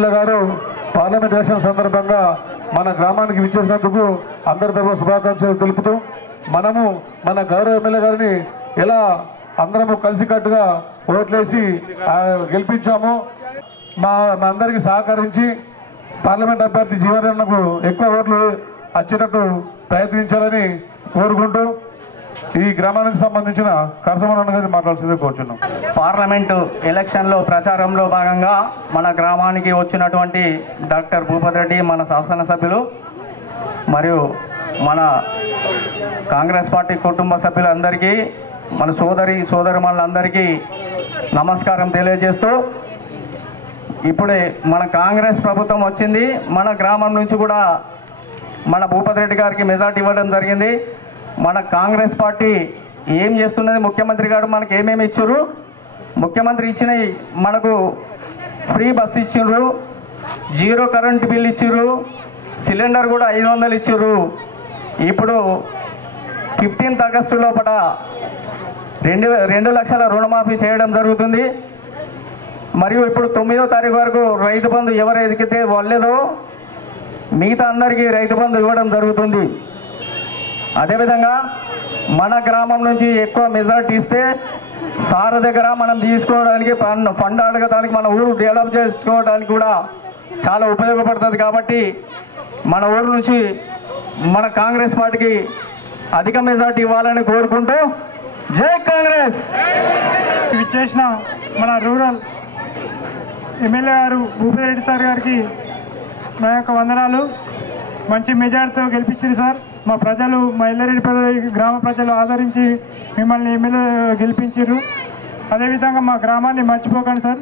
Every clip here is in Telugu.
ఎమ్మెల్యే గారు పార్లమెంట్ ఎలక్షన్ సందర్భంగా మన గ్రామానికి విచ్చేసినందుకు అందరి తరఫున శుభాకాంక్షలు తెలుపుతూ మనము మన గౌరవ ఎమ్మెల్యే గారిని ఎలా అందరము కలిసికట్టుగా ఓట్లేసి గెలిపించాము మా అందరికీ సహకరించి పార్లమెంట్ అభ్యర్థి జీవనకు ఎక్కువ ఓట్లు వచ్చేటట్టు ప్రయత్నించాలని కోరుకుంటూ ఈ గ్రామానికి సంబంధించిన కరసమన్న గారిని మాట్లాడాల్సిందే కోరుచున్నాం. పార్లమెంటు ఎలక్షన్లో ప్రచారంలో భాగంగా మన గ్రామానికి వచ్చినటువంటి డాక్టర్ భూపతి రెడ్డి మన శాసనసభ్యులు మరియు మన కాంగ్రెస్ పార్టీ కుటుంబ సభ్యులందరికీ మన సోదరిమణులందరికీ నమస్కారం తెలియజేస్తూ ఇప్పుడే మన కాంగ్రెస్ ప్రభుత్వం వచ్చింది. మన గ్రామం నుంచి కూడా మన భూపతి రెడ్డి గారికి మెజార్టీ ఇవ్వడం జరిగింది. మన కాంగ్రెస్ పార్టీ ఏం చేస్తున్నది, ముఖ్యమంత్రి గారు మనకు ఏమేమి ఇచ్చారు, ముఖ్యమంత్రి ఇచ్చినవి మనకు ఫ్రీ బస్ ఇచ్చిండ్రు, జీరో కరెంట్ బిల్ ఇచ్చిర్రు, సిలిండర్ కూడా 500 ఇచ్చిర్రు. ఇప్పుడు 15th ఆగస్టు లోపల 2 లక్షల రుణమాఫీ చేయడం జరుగుతుంది. మరియు ఇప్పుడు 9వ తారీఖు వరకు రైతు బంధు ఎవరు ఎదిగితే వాళ్ళేదో మిగతా అందరికీ రైతు బంధు ఇవ్వడం జరుగుతుంది. అదేవిధంగా మన గ్రామం నుంచి ఎక్కువ మెజార్టీ ఇస్తే సార్ దగ్గర మనం తీసుకోవడానికి ఫండ్ అడగడానికి మన ఊరు డెవలప్ చేసుకోవడానికి కూడా చాలా ఉపయోగపడుతుంది. కాబట్టి మన ఊరు నుంచి మన కాంగ్రెస్ పార్టీకి అధిక మెజార్టీ ఇవ్వాలని కోరుకుంటూ జై కాంగ్రెస్. విచ్చేసిన మన రూరల్ ఎమ్మెల్యే గారు భూపతి రెడ్డి సార్ గారికి నా యొక్క వందనాలు. మంచి మెజార్టీతో గెలిపించారు సార్. మా ప్రజలు, మా ఎల్లారెడ్డిపల్లి గ్రామ ప్రజలు ఆదరించి మిమ్మల్ని ఎమ్మెల్యే గెలిపించారు. అదేవిధంగా మా గ్రామాన్ని మర్చిపోకండి సార్.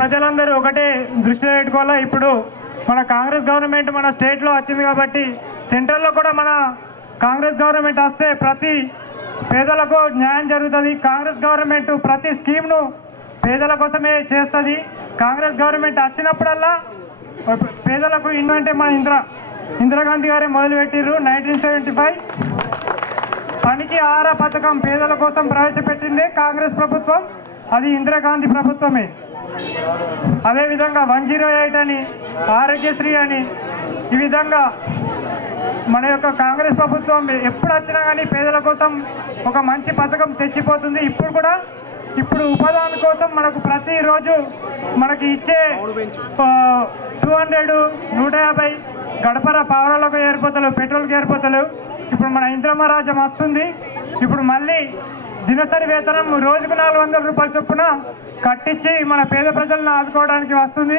ప్రజలందరూ ఒకటే దృష్టిలో పెట్టుకోవాలా. ఇప్పుడు మన కాంగ్రెస్ గవర్నమెంట్ మన స్టేట్లో వచ్చింది కాబట్టి సెంట్రల్లో కూడా మన కాంగ్రెస్ గవర్నమెంట్ వస్తే ప్రతి పేదలకు న్యాయం జరుగుతుంది. కాంగ్రెస్ గవర్నమెంట్ ప్రతి స్కీమ్ను పేదల కోసమే చేస్తుంది. కాంగ్రెస్ గవర్నమెంట్ వచ్చినప్పుడల్లా పేదలకు ఏంటంటే మన ఇందిరాగాంధీ గారే మొదలుపెట్టిర్రు. 1975 పనికి ఆహార పథకం పేదల కోసం ప్రవేశపెట్టిందే కాంగ్రెస్ ప్రభుత్వం. అది ఇందిరాగాంధీ ప్రభుత్వమే. అదేవిధంగా 108 అని, ఆరోగ్యశ్రీ అని, ఈ విధంగా మన యొక్క కాంగ్రెస్ ప్రభుత్వం ఎప్పుడు వచ్చినా కానీ పేదల కోసం ఒక మంచి పథకం తెచ్చిపోతుంది. ఇప్పుడు ఉపాధి కోసం మనకు ప్రతిరోజు మనకి ఇచ్చే 200, 150 గడపర పావురాలకు ఏర్పోతలు, పెట్రోల్కి ఏర్పోతలు. ఇప్పుడు మన ఇంద్రమ్మ రాజ్యం వస్తుంది. ఇప్పుడు మళ్ళీ దినసరి వేతనం రోజుకు 400 రూపాయల చొప్పున కట్టించి మన పేద ప్రజలను ఆదుకోవడానికి వస్తుంది.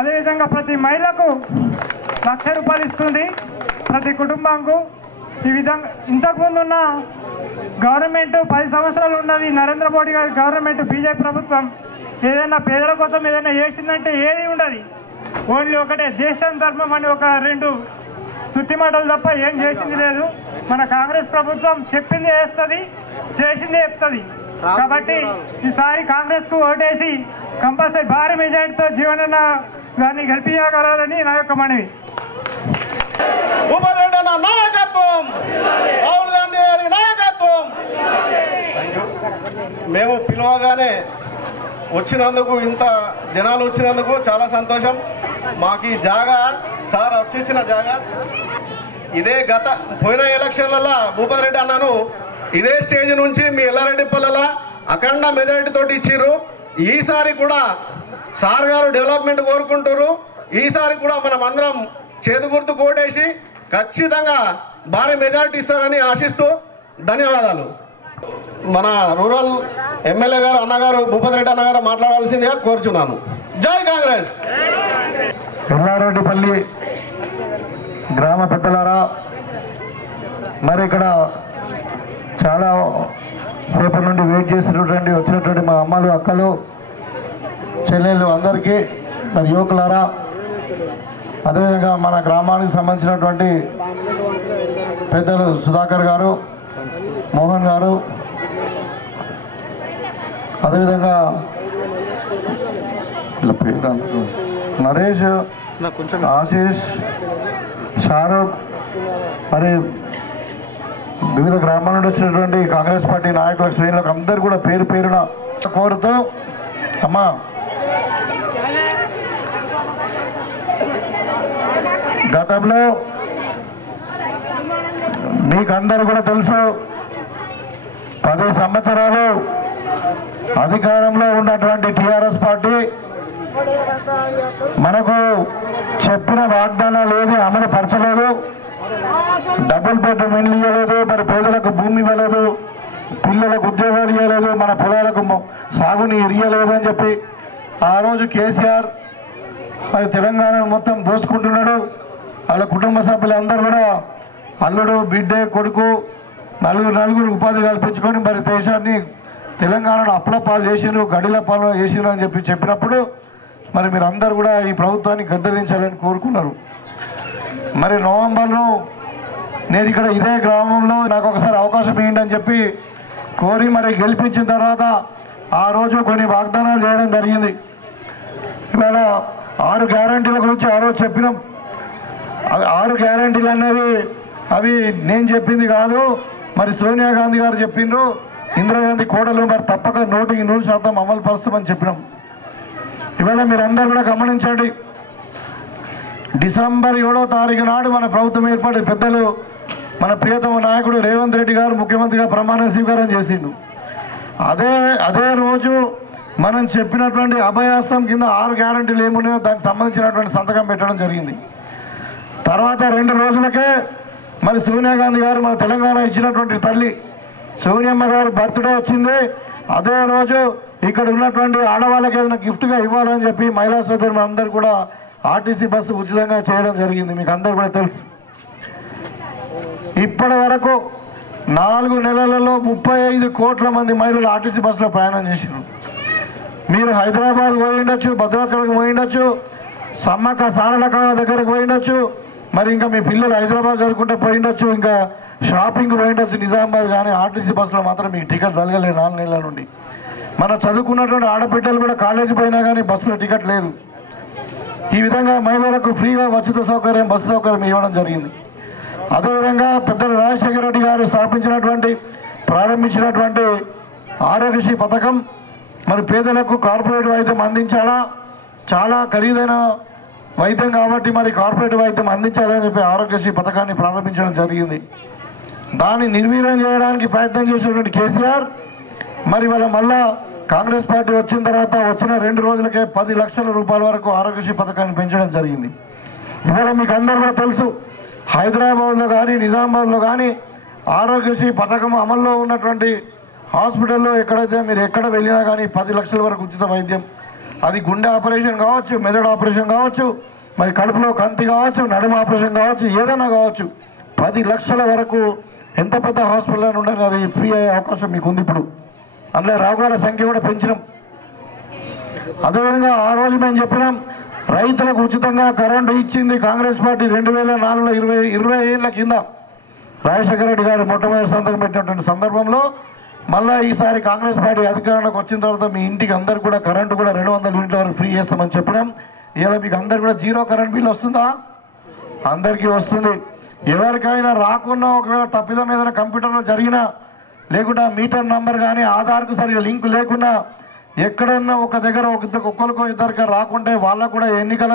అదేవిధంగా ప్రతి మహిళకు 1,00,000 రూపాయలు ఇస్తుంది, ప్రతి కుటుంబంకు. ఈ విధంగా ఇంతకుముందు ఉన్న గవర్నమెంట్ 10 సంవత్సరాలు ఉన్నది నరేంద్ర మోడీ గారి గవర్నమెంట్, బీజేపీ ప్రభుత్వం. ఏదైనా పేదల కోసం ఏదైనా చేసిందంటే ఏది ఉండదు. ఓన్లీ ఒకటే దేశం ధర్మం అని ఒక 2 సుత్తి మాటలు తప్ప ఏం చేసింది లేదు. మన కాంగ్రెస్ ప్రభుత్వం చెప్పింది చేస్తుంది, చేసిందే చెప్తుంది. కాబట్టి ఈసారి కాంగ్రెస్కు ఓటేసి కంపల్సరీ భారీ మెజార్టీతో జీవనన్న గారిని గెలిపించగలరని నా యొక్క మనవి. నాయకత్వం, రాహుల్ గాంధీ గారి నాయకత్వం. మేము పిలవగానే వచ్చినందుకు, ఇంత జనాలు వచ్చినందుకు చాలా సంతోషం. మాకు ఈ జాగా సార్ వచ్చేసిన జాగా ఇదే పోయిన ఎలక్షన్లలో భూపతి రెడ్డి అన్నాను ఇదే స్టేజ్ నుంచి మీ ఎల్లారెడ్డిపల్లెల అఖండ మెజారిటీ తోటి ఇచ్చిర్రు. ఈసారి కూడా సార్ గారు డెవలప్మెంట్ కోరుకుంటారు. ఈసారి కూడా మనం అందరం చేదు గుర్తు కోటేసి ఖచ్చితంగా భారీ మెజారిటీ ఇస్తారని ఆశిస్తూ ధన్యవాదాలు. మన రూరల్ ఎమ్మెల్యే గారు అన్నగారు భూపతి రెడ్డి అన్నగారు మాట్లాడాల్సిందిగా కోరుచున్నాను. జై కాంగ్రెస్. ఎల్లారెడ్డిపల్లి గ్రామ పెద్దలారా, మరి ఇక్కడ చాలా సేపటి నుండి వెయిట్ చేసినటువంటి వచ్చినటువంటి మా అమ్మలు, అక్కలు, చెల్లెళ్ళు అందరికీ, మరి యువకులారా, అదేవిధంగా మన గ్రామానికి సంబంధించినటువంటి పెద్దలు సుధాకర్ గారు, మోహన్ గారు, అదేవిధంగా నరేష్, ఆశీష్, షారూక్, మరి వివిధ గ్రామాల నుండి వచ్చినటువంటి కాంగ్రెస్ పార్టీ నాయకులకు, శ్రేణులకు అందరూ కూడా పేరు పేరున కోరుతూ, అమ్మా గతంలో మీకందరూ కూడా తెలుసు 10 సంవత్సరాలు అధికారంలో ఉన్నటువంటి టీఆర్ఎస్ పార్టీ మనకు చెప్పిన వాగ్దానాలు ఏది అమలు పరచలేదు. డబుల్ బెడ్రూమ్ ఇల్లు ఇవ్వలేదు, మరి పేదలకు భూమి ఇవ్వలేదు, పిల్లలకు ఉద్యోగాలు ఇవ్వలేదు, మన పొలాలకు సాగునీరు ఇవ్వలేదు అని చెప్పి ఆ రోజు కేసీఆర్ మరి తెలంగాణ మొత్తం దోసుకుంటున్నాడు. వాళ్ళ కుటుంబ సభ్యులందరూ కూడా అల్లుడు, బిడ్డే, కొడుకు నలుగురు ఉపాధి కల్పించుకొని మరి దేశాన్ని తెలంగాణను అప్పులపాలు చేసిరు, గడిల పాలు చేసిరు అని చెప్పినప్పుడు మరి మీరు అందరూ కూడా ఈ ప్రభుత్వాన్ని గద్దెదించాలని కోరుకున్నారు. మరి నవంబర్లో నేను ఇక్కడ ఇదే గ్రామంలో నాకు ఒకసారి అవకాశం ఇవ్వండి అని చెప్పి కోరి మరి గెలిపించిన తర్వాత ఆ రోజు కొన్ని వాగ్దానాలు చేయడం జరిగింది. ఇవాళ 6 గ్యారంటీల గురించి ఆ రోజు చెప్పినాం. 6 గ్యారంటీలు అనేవి అవి నేను చెప్పింది కాదు, మరి సోనియా గాంధీ గారు చెప్పిండ్రు, ఇందిరాగాంధీ కోడలు మరి తప్పక 100% అమలు పరుస్తామని చెప్పినాం. ఇవాళ మీరందరూ కూడా గమనించండి. డిసెంబర్ 7వ తారీఖు నాడు మన ప్రభుత్వం ఏర్పడి పెద్దలు మన ప్రియతమ నాయకుడు రేవంత్ రెడ్డి గారు ముఖ్యమంత్రిగా ప్రమాణ స్వీకారం చేసిండు. అదే రోజు మనం చెప్పినటువంటి అభయాస్తం కింద 6 గ్యారంటీలు ఏమున్నాయో దానికి సంబంధించినటువంటి సంతకం పెట్టడం జరిగింది. తర్వాత 2 రోజులకే మరి సోనియా గాంధీ గారు మన తెలంగాణ ఇచ్చినటువంటి తల్లి సోనియమ్మ గారు బర్త్డే వచ్చింది. అదే రోజు ఇక్కడ ఉన్నటువంటి ఆడవాళ్ళకి ఏదైనా గిఫ్ట్గా ఇవ్వాలని చెప్పి మహిళా సోదరులు అందరూ కూడా ఆర్టీసీ బస్సు ఉచితంగా చేయడం జరిగింది. మీకు అందరూ కూడా తెలుసు. ఇప్పటి వరకు 4 నెలలలో 35 కోట్ల మంది మహిళలు ఆర్టీసీ బస్సులో ప్రయాణం చేసినారు. మీరు హైదరాబాద్ పోయి ఉండొచ్చు, భద్రాచలంకి పోయి ఉండొచ్చు, సమ్మక్క సారలక్క దగ్గరకు పోయి ఉండొచ్చు, మరి ఇంకా మీ పిల్లలు హైదరాబాద్ చదువుకుంటే పోయి ఉండొచ్చు, ఇంకా షాపింగ్ పోయి ఉండొచ్చు నిజామాబాద్. కానీ ఆర్టీసీ బస్సులో మాత్రం మీకు టికెట్ తగలలేదు 4 నెలల నుండి. మనం చదువుకున్నటువంటి ఆడబిడ్డలు కూడా కాలేజీ పోయినా కానీ బస్సులో టికెట్ లేదు. ఈ విధంగా మహిళలకు ఫ్రీగా ఉచిత సౌకర్యం, బస్సు సౌకర్యం ఇవ్వడం జరిగింది. అదేవిధంగా పెద్దలు రాజశేఖర రెడ్డి గారు ప్రారంభించినటువంటి ఆరోగ్యశ్రీ పథకం, మరి పేదలకు కార్పొరేట్ వైద్యం అందించాలా, చాలా ఖరీదైన వైద్యం కాబట్టి మరి కార్పొరేట్ వైద్యం అందించాలని చెప్పి ఆరోగ్యశ్రీ పథకాన్ని ప్రారంభించడం జరిగింది. దాన్ని నిర్వీర్యం చేయడానికి ప్రయత్నం చేసినటువంటి కేసీఆర్ మరి మళ్ళా కాంగ్రెస్ పార్టీ వచ్చిన తర్వాత వచ్చిన 2 రోజులకే 10 లక్షల రూపాయల వరకు ఆరోగ్యశ్రీ పథకాన్ని పెంచడం జరిగింది. ఇవాళ మీకు అందరూ కూడా తెలుసు, హైదరాబాద్లో కానీ నిజామాబాద్లో కానీ ఆరోగ్యశ్రీ పథకం అమల్లో ఉన్నటువంటి హాస్పిటల్లో ఎక్కడైతే మీరు ఎక్కడ వెళ్ళినా కానీ 10 లక్షల వరకు ఉచిత వైద్యం. అది గుండె ఆపరేషన్ కావచ్చు, మెదడు ఆపరేషన్ కావచ్చు, మరి కడుపులో కంతి కావచ్చు, నడుము ఆపరేషన్ కావచ్చు, ఏదైనా కావచ్చు, 10 లక్షల వరకు ఎంత పెద్ద హాస్పిటల్ అని ఉండని అది ఫ్రీ అయ్యే అవకాశం మీకు ఉంది. ఇప్పుడు అందులో రోగాల సంఖ్య కూడా పెంచినాం. అదేవిధంగా ఆ రోజు మేము చెప్పినాం, రైతులకు ఉచితంగా కరెంటు ఇచ్చింది కాంగ్రెస్ పార్టీ 2004లో 20 ఏళ్ల కింద రాజశేఖర రెడ్డి గారు మొట్టమొదటి సంతకం పెట్టినటువంటి సందర్భంలో మళ్ళీ ఈసారి కాంగ్రెస్ పార్టీ అధికారంలోకి వచ్చిన తర్వాత మీ ఇంటికి అందరు కూడా కరెంటు కూడా 200 యూనిట్ల వరకు ఫ్రీ చేస్తామని చెప్పినాం. ఇలా మీకు అందరు కూడా 0 కరెంట్ బిల్ వస్తుందా? అందరికీ వస్తుంది. ఎవరికైనా రాకున్నా ఒకవేళ తప్పిదం ఏదైనా కంప్యూటర్లో జరిగినా, లేకుండా మీటర్ నంబర్ కానీ ఆధార్కు సరిగా లింక్ లేకున్నా, ఎక్కడన్నా ఒక దగ్గర ఒక్కరికో ఇద్దరికి రాకుంటే వాళ్ళకు కూడా ఎన్నికల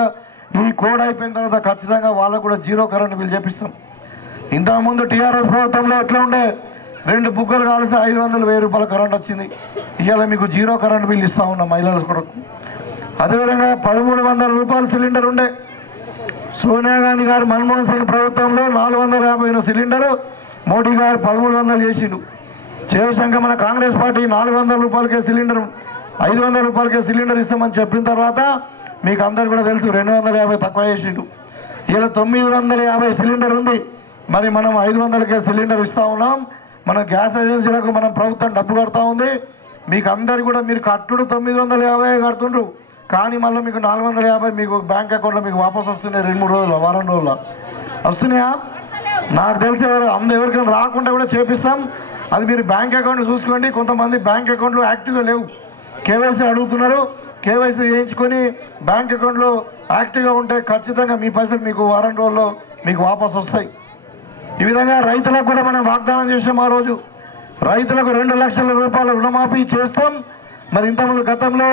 ఈ కోడ్ అయిపోయిన తర్వాత ఖచ్చితంగా వాళ్ళకు కూడా 0 కరెంట్ బిల్ చేపిస్తాం. ఇంతకుముందు టీఆర్ఎస్ ప్రభుత్వంలో ఎట్లా ఉండే, 2 బుగ్గలు కాల్సి 500-1000 రూపాయల కరెంట్ వచ్చింది. ఇవాళ మీకు 0 కరెంట్ బిల్ ఇస్తా ఉన్నాం మహిళల కొరకు. అదేవిధంగా 1300 రూపాయల సిలిండర్ ఉండే సోనియా గాంధీ గారు మన్మోహన్ సింగ్ ప్రభుత్వంలో 450 సిలిండరు మోడీ గారు 1300 చేసిండు. జయశంకర్ మన కాంగ్రెస్ పార్టీ 400 రూపాయలకే సిలిండర్, 500 రూపాయలకే సిలిండర్ ఇస్తామని చెప్పిన తర్వాత మీకు అందరు కూడా తెలుసు 250 తక్కువ చేసిండు. ఇలా 950 సిలిండర్ ఉంది. మరి మనం 500కే సిలిండర్ ఇస్తా ఉన్నాం. మన గ్యాస్ ఏజెన్సీలకు మనం ప్రభుత్వం డబ్బు కడతా ఉంది. మీకు అందరు కూడా మీరు కట్టుడు 950 కడుతుండ్రు, కానీ మళ్ళీ మీకు 450 మీకు బ్యాంక్ అకౌంట్లో మీకు వాపస్ వస్తున్నాయి 2-3 రోజులు, వారం రోజుల్లో వస్తున్నాయా? నాకు తెలిసి ఎవరికైనా రాకుండా కూడా చేపిస్తాం. అది మీరు బ్యాంక్ అకౌంట్ చూసుకోండి. కొంతమంది బ్యాంక్ అకౌంట్లు యాక్టివ్గా లేవు, కేవైసీ అడుగుతున్నారు. కేవైసీ చేయించుకొని బ్యాంక్ అకౌంట్లో యాక్టివ్గా ఉంటే ఖచ్చితంగా మీ పైసలు మీకు వారం రోజుల్లో మీకు వాపస్ వస్తాయి. ఈ విధంగా రైతులకు కూడా మనం వాగ్దానం చేసాం. ఆ రోజు రైతులకు 2 లక్షల రూపాయల రుణమాఫీ చేస్తాం. మరి ఇంతకుముందు గతంలో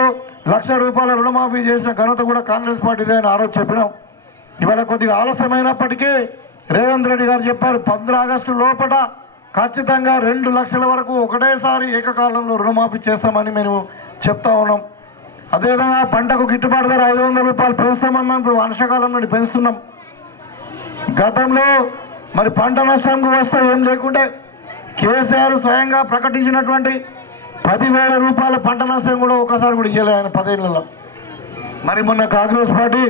1,00,000 రూపాయల రుణమాఫీ చేసిన ఘనత కూడా కాంగ్రెస్ పార్టీదే అని ఆ రోజు చెప్పినాం. ఇవాళ కొద్దిగా ఆలస్యమైనప్పటికీ రేవంత్ రెడ్డి గారు చెప్పారు 15 ఆగస్టు లోపల ఖచ్చితంగా 2 లక్షల వరకు ఒకటేసారి ఏకకాలంలో రుణమాఫీ చేస్తామని మేము చెప్తా ఉన్నాం. అదేవిధంగా పంటకు గిట్టుబాటు ధర 500 రూపాయలు పెంచుతామన్నాం. ఇప్పుడు వర్షాకాలం నుండి పెంచుతున్నాం. గతంలో మరి పంట నష్టంకు వస్తే ఏం లేకుంటే కేసీఆర్ స్వయంగా ప్రకటించినటువంటి 10,000 రూపాయల పంట నష్టం కూడా ఒకసారి కూడా ఇవ్వలే ఆయన 10 ఏళ్లలో. మరి మొన్న కాంగ్రెస్ పార్టీ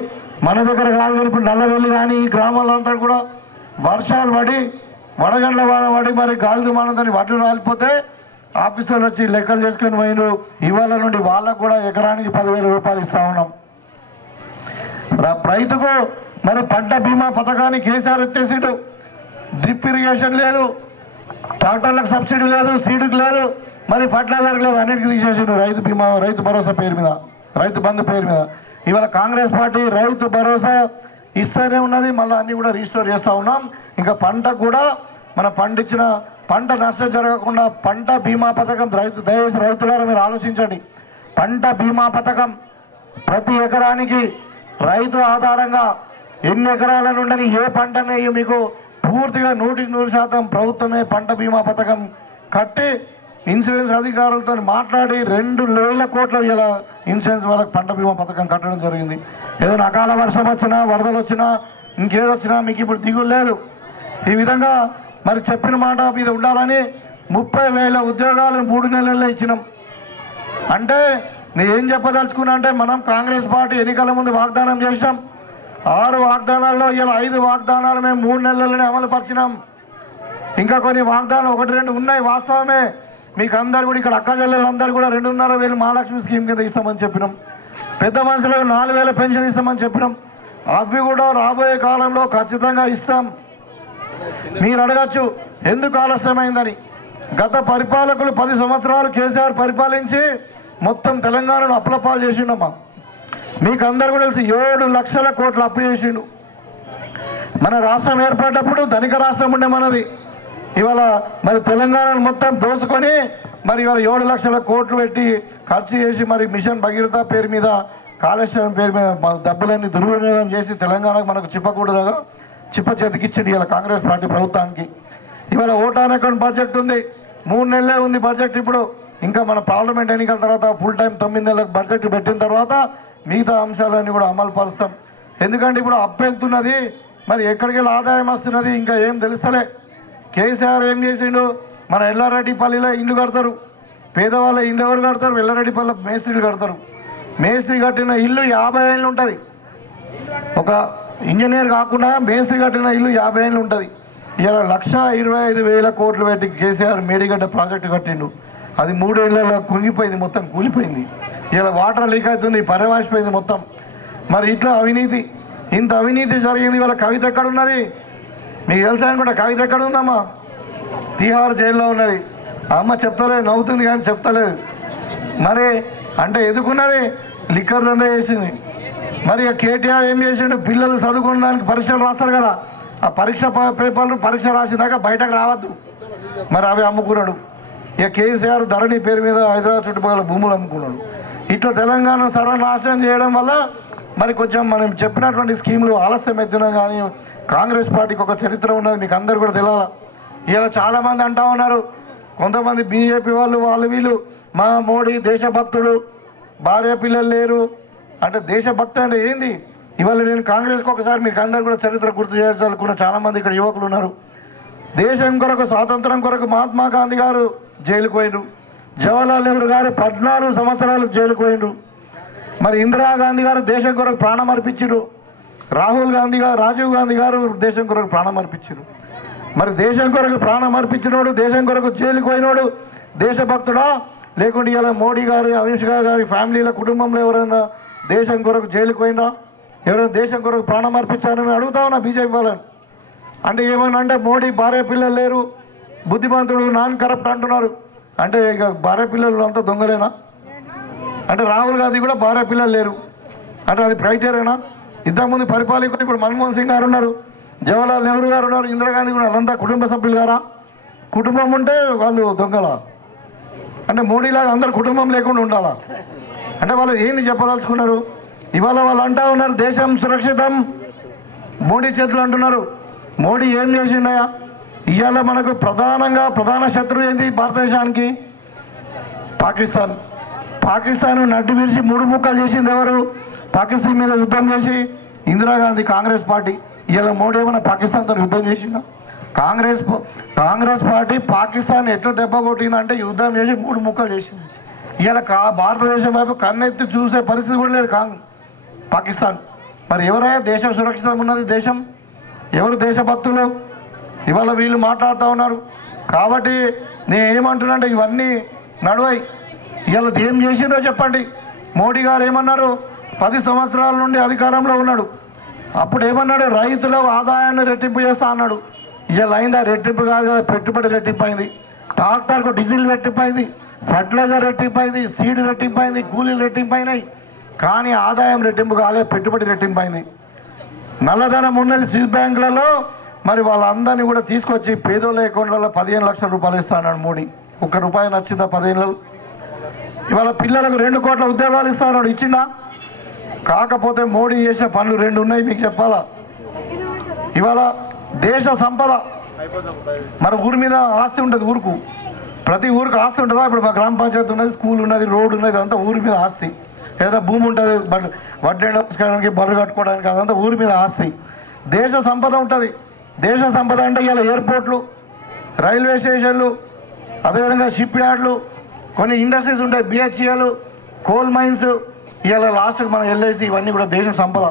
మన దగ్గర కాదు, ఇప్పుడు నల్లవెల్లి కానీ ఈ గ్రామాలంతా కూడా వర్షాలు పడి వడగండ్ల వాన పడి మరి గాలి దుమానంతని వడ్లు రాలిపోతే ఆఫీసర్లు వచ్చి లెక్కలు చేసుకొని పోయిన ఇవాళ నుండి వాళ్ళకు కూడా ఎకరానికి 10,000 రూపాయలు ఇస్తా ఉన్నాం. రైతుకు మరి పంట బీమా పథకాన్ని కేసీఆర్ ఎత్తేసాడు. డ్రిప్ ఇరిగేషన్ లేదు, ట్రాక్టర్లకు సబ్సిడీ లేదు, సీడుకు లేదు, మరి ఫర్టిలైజర్కి లేదు, అన్నిటికీ తీసేసాడు. రైతు బీమా, రైతు భరోసా పేరు మీద, రైతు బంధు పేరు మీద ఇవాళ కాంగ్రెస్ పార్టీ రైతు భరోసా ఇస్తూనే ఉన్నది. మళ్ళీ అన్ని కూడా రీస్టోర్ చేస్తూ ఉన్నాం. ఇంకా పంట కూడా మన పండించిన పంట నష్టం జరగకుండా పంట బీమా పథకం దయచేసి రైతులారా మీరు ఆలోచించండి. పంట బీమా పథకం ప్రతి ఎకరానికి రైతు ఆధారంగా ఎన్ని ఎకరాల నుండి ఏ పంటనే మీకు పూర్తిగా 100% ప్రభుత్వమే పంట బీమా పథకం కట్టి ఇన్సూరెన్స్ అధికారులతో మాట్లాడి 2,00,000 కోట్ల ఇలా ఇన్సూరెన్స్ వాళ్ళకి పంట బీమా పథకం కట్టడం జరిగింది. ఏదైనా అకాల వర్షం వచ్చినా, వరదలు వచ్చినా, ఇంకేదొచ్చినా మీకు ఇప్పుడు దిగులు లేదు. ఈ విధంగా మరి చెప్పిన మాట మీద ఉండాలని 30,000 ఉద్యోగాలు 3 నెలల్లో ఇచ్చినాం. అంటే నేను ఏం చెప్పదలుచుకున్నా అంటే మనం కాంగ్రెస్ పార్టీ ఎన్నికల ముందు వాగ్దానం చేసినాం. 6 వాగ్దానాల్లో ఇలా 5 వాగ్దానాలు మేము 3 నెలల్లోనే అమలు పరిచినాం. ఇంకా కొన్ని వాగ్దానాలు 1-2 ఉన్నాయి వాస్తవమే. మీకు అందరు కూడా ఇక్కడ అక్క చెల్లెలందరూ కూడా 2,500 మహాలక్ష్మి స్కీమ్ కింద ఇస్తామని చెప్పినాం. పెద్ద మనుషులకు 4,000 పెన్షన్ ఇస్తామని చెప్పినాం. అవి కూడా రాబోయే కాలంలో ఖచ్చితంగా ఇస్తాం. మీరు అడగచ్చు ఎందుకు ఆలస్యమైందని. గత పరిపాలకులు 10 సంవత్సరాలు కేసీఆర్ పరిపాలించి మొత్తం తెలంగాణను అప్పులపాలు చేసిండమ్మా. మీకు అందరు కూడా తెలిసి 7 లక్షల కోట్లు అప్పు చేసిండు. మన రాష్ట్రం ఏర్పడ్డప్పుడు ధనిక రాష్ట్రం ఉండే మనది. ఇవాళ మరి తెలంగాణను మొత్తం దోసుకొని మరి ఇవాళ 7 లక్షల కోట్లు పెట్టి ఖర్చు చేసి మరి మిషన్ భగీరథ పేరు మీద, కాళేశ్వరం పేరు మీద డబ్బులన్నీ దుర్వినియోగం చేసి తెలంగాణకు మనకు చిప్పకూడదుగా చిప్ప చేతికిచ్చింది ఇవాళ కాంగ్రెస్ పార్టీ ప్రభుత్వానికి. ఇవాళ ఓటాన్ అకౌంట్ బడ్జెట్ ఉంది, 3 నెలలే ఉంది బడ్జెట్. ఇప్పుడు ఇంకా మన పార్లమెంట్ ఎన్నికల తర్వాత ఫుల్ టైం 9 నెలలకు బడ్జెట్ పెట్టిన తర్వాత మిగతా అంశాలన్నీ కూడా అమలు పరుస్తాం. ఎందుకంటే ఇప్పుడు అప్పెంతున్నది, మరి ఎక్కడికి వెళ్ళి ఆదాయం వస్తున్నది ఇంకా ఏం తెలుస్తలే. కేసీఆర్ ఏం చేసిండు, మన ఎల్లారెడ్డిపల్లిలో ఇల్లు కడతారు, పేదవాళ్ళ ఇల్లు ఎవరు కడతారు? ఎల్లారెడ్డిపల్లి మేస్త్రీలు కడతారు. మేస్త్రి కట్టిన ఇల్లు 50 ఏళ్ళు ఉంటుంది. ఒక ఇంజనీర్ కాకుండా మేస్త్రి కట్టిన ఇల్లు 50 ఏళ్ళు ఉంటుంది. ఇలా 1,25,000 కోట్లు పెట్టి కేసీఆర్ మేడిగడ్డ ప్రాజెక్టు కట్టిండు. అది 3 ఏళ్లలో కుంగిపోయింది, మొత్తం కూలిపోయింది. ఇలా వాటర్ లీక్ అవుతుంది, పర్యవాసిపోయింది మొత్తం. మరి ఇట్లా అవినీతి, ఇంత అవినీతి జరిగింది. ఇవాళ కవిత ఎక్కడున్నది మీకు తెలుసా అనుకుంటా? కవిత ఎక్కడ ఉందమ్మా? తీహార్ జైల్లో ఉన్నది. అమ్మ చెప్తలేదు, నవ్వుతుంది కానీ చెప్తలేదు. మరి అంటే ఎదుకున్నది లిక్కర్ దందా చేసింది. మరి కేటీఆర్ ఏం చేసిండు, పిల్లలు చదువుకోవడానికి పరీక్షలు రాస్తారు కదా, ఆ పరీక్ష పేపర్లు పరీక్ష రాసినాక బయటకు రావద్దు, మరి అవి అమ్ముకున్నాడు. ఇక కేసీఆర్ ధరణి పేరు మీద హైదరాబాద్ చుట్టుపక్కల భూములు అమ్ముకున్నాడు. ఇట్లా తెలంగాణ సర్వనాశనం చేయడం వల్ల మరి కొంచెం మనం చెప్పినటువంటి స్కీములు ఆలస్యం అవుతున్నాం. కానీ కాంగ్రెస్ పార్టీకి ఒక చరిత్ర ఉన్నది, మీకు అందరు కూడా తెలియాలి. ఇలా చాలామంది అంటా ఉన్నారు, కొంతమంది బీజేపీ వాళ్ళు వీళ్ళు మా మోడీ దేశభక్తుడు, భార్య పిల్లలు లేరు అంటే దేశభక్తి అంటే ఏంది? ఇవాళ నేను కాంగ్రెస్కి ఒకసారి మీకు అందరు కూడా చరిత్ర గుర్తు చేయాలనుకున్న చాలామంది ఇక్కడ యువకులు ఉన్నారు. దేశం కొరకు, స్వాతంత్రం కొరకు మహాత్మా గాంధీ గారు జైలుకు పోయిండ్రు, జవహర్లాల్ నెహ్రూ గారు 14 సంవత్సరాలు జైలుకు పోయిండ్రు. మరి ఇందిరాగాంధీ గారు దేశం కొరకు ప్రాణం అర్పించారు, రాహుల్ గాంధీ గారు, రాజీవ్ గాంధీ గారు దేశం కొరకు ప్రాణం అర్పించారు. మరి దేశం కొరకు ప్రాణం అర్పించినోడు, దేశం కొరకు జైలుకు పోయినోడు దేశభక్తుడా? లేకుంటే ఇలా మోడీ గారు, అమిత్ షా గారి ఫ్యామిలీల కుటుంబంలో ఎవరైనా దేశం కొరకు జైలుకు పోయినా, ఎవరైనా దేశం కొరకు ప్రాణం అర్పించారని అడుగుతా ఉన్నా బీజేపీ వాళ్ళని. అంటే ఏమన్నా అంటే మోడీ భార్య పిల్లలు లేరు, బుద్ధిమంతుడు, నాన్ కరప్ట్ అంటున్నారు. అంటే ఇక భార్య పిల్లలు అంతా దొంగలేనా? అంటే రాహుల్ గాంధీ కూడా భార్య పిల్లలు లేరు అంటే అది క్రైటీరియానా? ఇంతకుముందు పరిపాలకులు ఇప్పుడు మన్మోహన్ సింగ్ గారు ఉన్నారు, జవహర్లాల్ నెహ్రూ గారు ఉన్నారు, ఇందిరాగాంధీ కూడా, వాళ్ళంతా కుటుంబ సభ్యులు గారా? కుటుంబం ఉంటే వాళ్ళు దొంగలా? అంటే మోడీలాగా అందరు కుటుంబం లేకుండా ఉండాలా? అంటే వాళ్ళు ఏంది చెప్పదలుచుకున్నారు? ఇవాళ వాళ్ళు అంటా ఉన్నారు దేశం సురక్షితం, మోడీ చేతులు అంటున్నారు. మోడీ ఏం చేసిండయా? ఇవాళ మనకు ప్రధాన శత్రువు ఏంది భారతదేశానికి? పాకిస్తాన్. పాకిస్తాన్ నడ్డు విరిచి 3 ముక్కలు చేసింది ఎవరు? పాకిస్తాన్ మీద యుద్ధం చేసి ఇందిరాగాంధీ కాంగ్రెస్ పార్టీ. ఇవాళ మోడీ ఏమైనా పాకిస్తాన్తో యుద్ధం చేసిందా? కాంగ్రెస్ పార్టీ పాకిస్తాన్ ఎట్లా దెబ్బ కొట్టిందంటే యుద్ధం చేసి 3 ముక్కలు చేసింది. ఇవాళ భారతదేశం వైపు కన్నెత్తి చూసే పరిస్థితి కూడా లేదు పాకిస్తాన్. మరి ఎవరైనా దేశం సురక్షితం ఉన్నది? దేశం ఎవరు దేశభక్తులు? ఇవాళ వీళ్ళు మాట్లాడుతూ ఉన్నారు. కాబట్టి నేను ఏమంటున్నానంటే ఇవన్నీ నడవాయి. ఇవాళ ఏం చేసిందో చెప్పండి. మోడీ గారు ఏమన్నారు? 10 సంవత్సరాల నుండి అధికారంలో ఉన్నాడు. అప్పుడు ఏమన్నాడు? రైతుల ఆదాయాన్ని రెట్టింపు చేస్తా అన్నాడు. ఇవాళ అయిందా? రెట్టింపు కాదు కదా, పెట్టుబడి రెట్టింపు అయింది. ట్రాక్టర్కు డీజిల్ రెట్టింపు అయింది, ఫర్టిలైజర్ రెట్టింపు అయింది, సీడ్ రెట్టింపు అయింది, కూలీలు రెట్టింపు అయినాయి. కానీ ఆదాయం రెట్టింపు కాలే, పెట్టుబడి రెట్టింపు అయింది. నల్లధనం ఉన్నది స్విస్ బ్యాంకులలో. మరి వాళ్ళందరినీ కూడా తీసుకొచ్చి పేదోళ్ళ అకౌంట్లలో 15 లక్షల రూపాయలు ఇస్తాడు మోడీ. ₹1 నచ్చిందా 15 ఏళ్ళు? ఇవాళ పిల్లలకు 2 కోట్ల ఉద్యోగాలు ఇస్తాడు. ఇచ్చిందా? కాకపోతే మోడీ చేసే పనులు 2 ఉన్నాయి, మీకు చెప్పాలా? ఇవాళ దేశ సంపద, మన ఊరి మీద ఆస్తి ఉంటుంది. ఊరుకు ప్రతి ఊరికి ఆస్తి ఉంటుందా? ఇప్పుడు మా గ్రామ పంచాయతీ ఉన్నది, స్కూల్ ఉన్నది, రోడ్డు ఉన్నది, అదంతా ఊరి మీద ఆస్తి. లేదా భూమి ఉంటుంది, వడ్డేయడానికి బర్రెలు కట్టుకోవడానికి, అదంతా ఊరి మీద ఆస్తి. దేశ సంపద ఉంటుంది. దేశ సంపద అంటే ఇలా ఎయిర్పోర్ట్లు, రైల్వే స్టేషన్లు, అదేవిధంగా షిప్ యార్డ్లు, కొన్ని ఇండస్ట్రీస్ ఉంటాయి, బిహెచ్ఎల్, కోల్ మైన్స్, ఇలా లాస్ట్కి మన ఎల్ఐసి, ఇవన్నీ కూడా దేశ సంపద.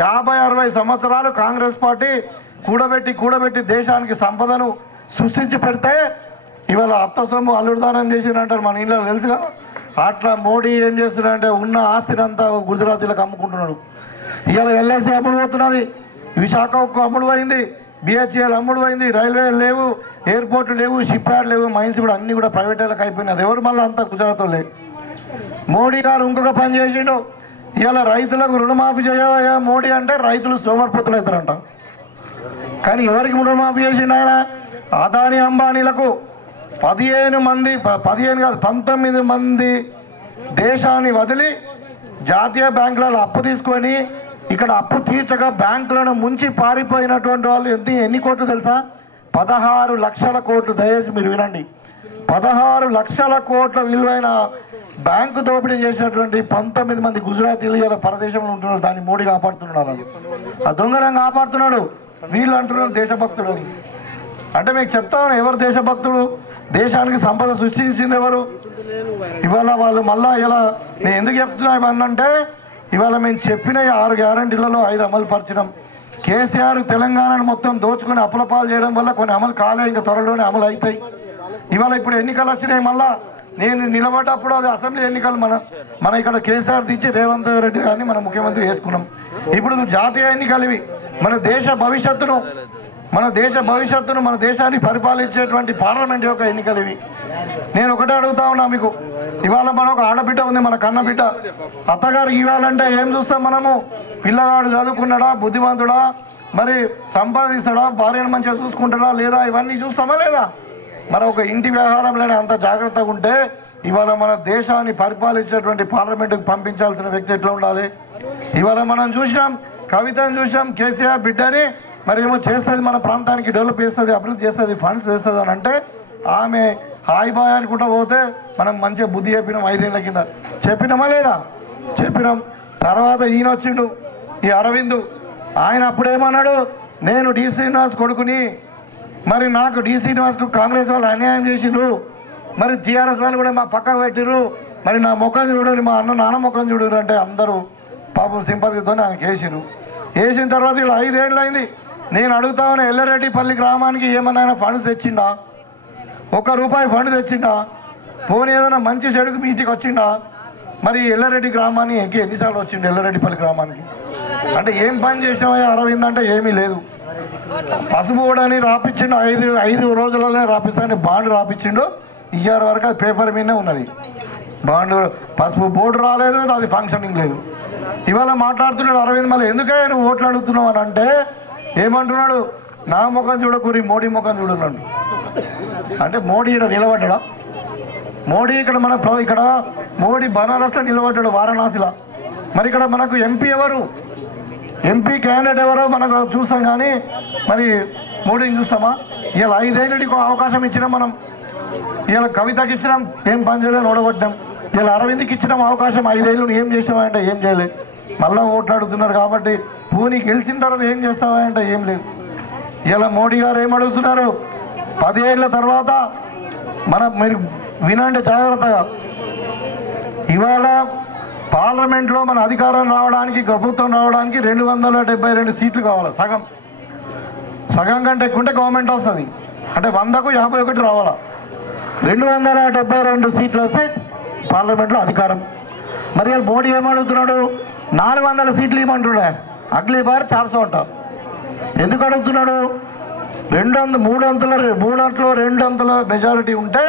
50-60 సంవత్సరాలు కాంగ్రెస్ పార్టీ కూడబెట్టి దేశానికి సంపదను సృష్టించి పెడితే ఇవాళ అత్త సొమ్ము అల్లుడుదానం చేసినంటారు మన ఇంట్లో, తెలుసు కదా. అట్లా మోడీ ఏం చేస్తున్నాడంటే ఉన్న ఆస్తినంతా గుజరాతీలకు అమ్ముకుంటున్నాడు. ఇవాళ ఎల్ఐసి అమ్ముడు పోతున్నది, విశాఖ అమ్ముడు పోయింది, బిహెచ్ఎల్ అమ్ముడు పోయింది, రైల్వే లేవు, ఎయిర్పోర్ట్లు లేవు, షిప్ యార్డ్ లేవు, మైన్స్ కూడా అన్ని కూడా ప్రైవేట్ వాళ్ళకి అయిపోయినాయి. అది ఎవరు మళ్ళీ అంతా గుజరాత్ వాళ్ళే. మోడీ గారు ఇంకొక పని చేసిండు. ఇవాళ రైతులకు రుణమాఫీ చేయవయ్యా మోడీ అంటే రైతులు సోమర్పతులు అవుతారంట. కానీ ఎవరికి రుణమాఫీ చేసిండు ఆయన? అదాని అంబానీలకు 19 మంది దేశాన్ని వదిలి జాతీయ బ్యాంకులలో అప్పు తీసుకొని ఇక్కడ అప్పు తీర్చక బ్యాంకులను ముంచి పారిపోయినటువంటి వాళ్ళు ఎన్ని కోట్లు తెలుసా? 16 లక్షల కోట్లు. దయచేసి మీరు వినండి. 16 లక్షల కోట్ల విలువైన బ్యాంకు దోపిడీ చేసినటువంటి 19 మంది గుజరాతీలు ఇలా పరదేశంలో ఉంటున్నారు. దాన్ని మోడీ కాపాడుతున్నాడు. ఆ దొంగలను కాపాడుతున్నాడు. వీళ్ళు అంటున్నారు దేశభక్తుడు అని. అంటే మీకు చెప్తాను ఎవరు దేశభక్తుడు? దేశానికి సంపద సృష్టించింది ఎవరు? ఇవాళ వాళ్ళు మళ్ళా ఇలా నేను ఎందుకు చెప్తున్నా ఇవన్నంటే ఇవాళ మేము చెప్పిన 6 గ్యారంటీలలో 5 అమలు పరిచినాం. కేసీఆర్ తెలంగాణను మొత్తం దోచుకుని అప్పులపాలు చేయడం వల్ల కొన్ని అమలు కాలే, ఇంకా త్వరలోనే అమలు అవుతాయి. ఇవాళ ఇప్పుడు ఎన్నికలు వచ్చినాయి. మళ్ళా నేను నిలబడ్డప్పుడు అది అసెంబ్లీ ఎన్నికలు మన ఇక్కడ కేసీఆర్ తెచ్చి రేవంత్ రెడ్డి గారిని మన ముఖ్యమంత్రి చేసుకున్నాం. ఇప్పుడు జాతీయ ఎన్నికలు ఇవి. మన దేశ భవిష్యత్తును మన దేశాన్ని పరిపాలించేటువంటి పార్లమెంట్ యొక్క ఎన్నికలు ఇవి. నేను ఒకటే అడుగుతా ఉన్నా మీకు. ఇవాళ మన ఒక ఆడబిడ్డ ఉంది, మన కన్న బిడ్డ. అత్తగారికి ఇవ్వాలంటే ఏం చూస్తాం మనము? పిల్లగాడు చదువుకున్నాడా, బుద్ధిమంతుడా, మరి సంపాదిస్తాడా, భార్యను మంచిగా చూసుకుంటాడా లేదా, ఇవన్నీ చూస్తామా లేదా? మరి ఒక ఇంటి వ్యవహారంలోనే అంత జాగ్రత్తగా ఉంటే ఇవాళ మన దేశాన్ని పరిపాలించేటువంటి పార్లమెంటుకు పంపించాల్సిన వ్యక్తి ఎట్లా ఉండాలి? ఇవాళ మనం చూసాం, కవితను చూసాం, కేసీఆర్ బిడ్డని మరి ఏమో చేస్తుంది, మన ప్రాంతానికి డెవలప్ చేస్తుంది, అభివృద్ధి చేస్తుంది, ఫండ్స్ చేస్తుంది అని అంటే ఆమె హాయ్ బాయ్ అనుకుంటా పోతే మనం మంచిగా బుద్ధి చెప్పినాం. 5 ఏళ్ళ కింద చెప్పినామా లేదా? చెప్పినాం. తర్వాత ఈయన వచ్చిండు, ఈ అరవింద్. ఆయన అప్పుడేమన్నాడు? నేను డి శ్రీనివాస్ కొడుకుని, మరి నాకు డి శ్రీనివాస్కు కాంగ్రెస్ వాళ్ళు అన్యాయం చేసిండ్రు, మరి టీఆర్ఎస్ వాళ్ళు కూడా మా పక్కకు పెట్టిర్రు, మరి నా ముఖం చూడరు, మా నాన్న ముఖం చూడరు అంటే అందరూ పాపం సింపతితో ఆయనకి వేసిరు. వేసిన తర్వాత ఇలా 5 ఏళ్ళు అయింది. నేను అడుగుతా ఉన్నా, ఎల్లారెడ్డిపల్లి గ్రామానికి ఏమన్నా ఫండ్స్ తెచ్చిండా? ₹1 ఫండ్ తెచ్చిండా? పోనీ ఏదైనా మంచి చెడుకు మీ ఇంటికి వచ్చిండా? మరి ఎల్లారెడ్డి గ్రామానికి ఎన్నిసార్లు వచ్చిండు? ఎల్లారెడ్డిపల్లి గ్రామానికి అంటే ఏం పని చేసినావా అరవింద్ అంటే ఏమీ లేదు. పసుపు ఓడని రాపించిండు, 5 రోజులలోనే రాపిస్తాను బాండ్ రాపించిండు. ఇయ్యారు వరకు అది పేపర్ మీదనే ఉన్నది బాండ్. పసుపు బోర్డు రాలేదు, అది ఫంక్షనింగ్ లేదు. ఇవాళ మాట్లాడుతున్నాడు అరవింద్. మళ్ళీ ఎందుకే నువ్వు ఓట్లు అడుగుతున్నావు అని అంటే ఏమంటున్నాడు? నా ముఖం చూడకూరి మోడీ ముఖం చూడన్నాడు. అంటే మోడీ ఇక్కడ నిలబడ్డా? మోడీ ఇక్కడ మోడీ బనారస్లో నిలబడ్డాడు, వారణాసిలో. మరి ఇక్కడ మనకు ఎంపీ ఎవరు? ఎంపీ క్యాండిడేట్ ఎవరో మనకు చూస్తాం కానీ మరి మోడీని చూస్తామా? ఇలా 5 ఏళ్ళకి అవకాశం ఇచ్చినాం మనం. ఇలా కవితకి ఇచ్చినాం, ఏం పని చేయలేదు, ఓడగొట్టాం. ఇలా అరవింద్కి ఇచ్చినాం అవకాశం, 5 ఏళ్ళు ఏం చేసామంటే ఏం చేయలేదు. మళ్ళీ ఓట్లాడుతున్నారు కాబట్టి పూని గెలిచిన తర్వాత ఏం చేస్తామంటే ఏం లేదు. ఇలా మోడీ గారు ఏమడుగుతున్నారు, 10 ఏళ్ళ తర్వాత మీరు వినండి జాగ్రత్తగా. ఇవాళ పార్లమెంట్లో మన అధికారం రావడానికి, ప్రభుత్వం రావడానికి 272 సీట్లు కావాలి. సగం కంటే ఎక్కువ ఉంటే గవర్నమెంట్ వస్తుంది. అంటే 100కు 51 రావాలా. 272 సీట్లు వస్తే పార్లమెంట్లో అధికారం. మరి మోడీ ఏమడుగుతున్నాడు, 400 సీట్లు ఇవ్వమంటున్నాడు. అగ్లీ బార్ 400 అంట. ఎందుకు అడుగుతున్నాడు? 3 మెజారిటీ ఉంటే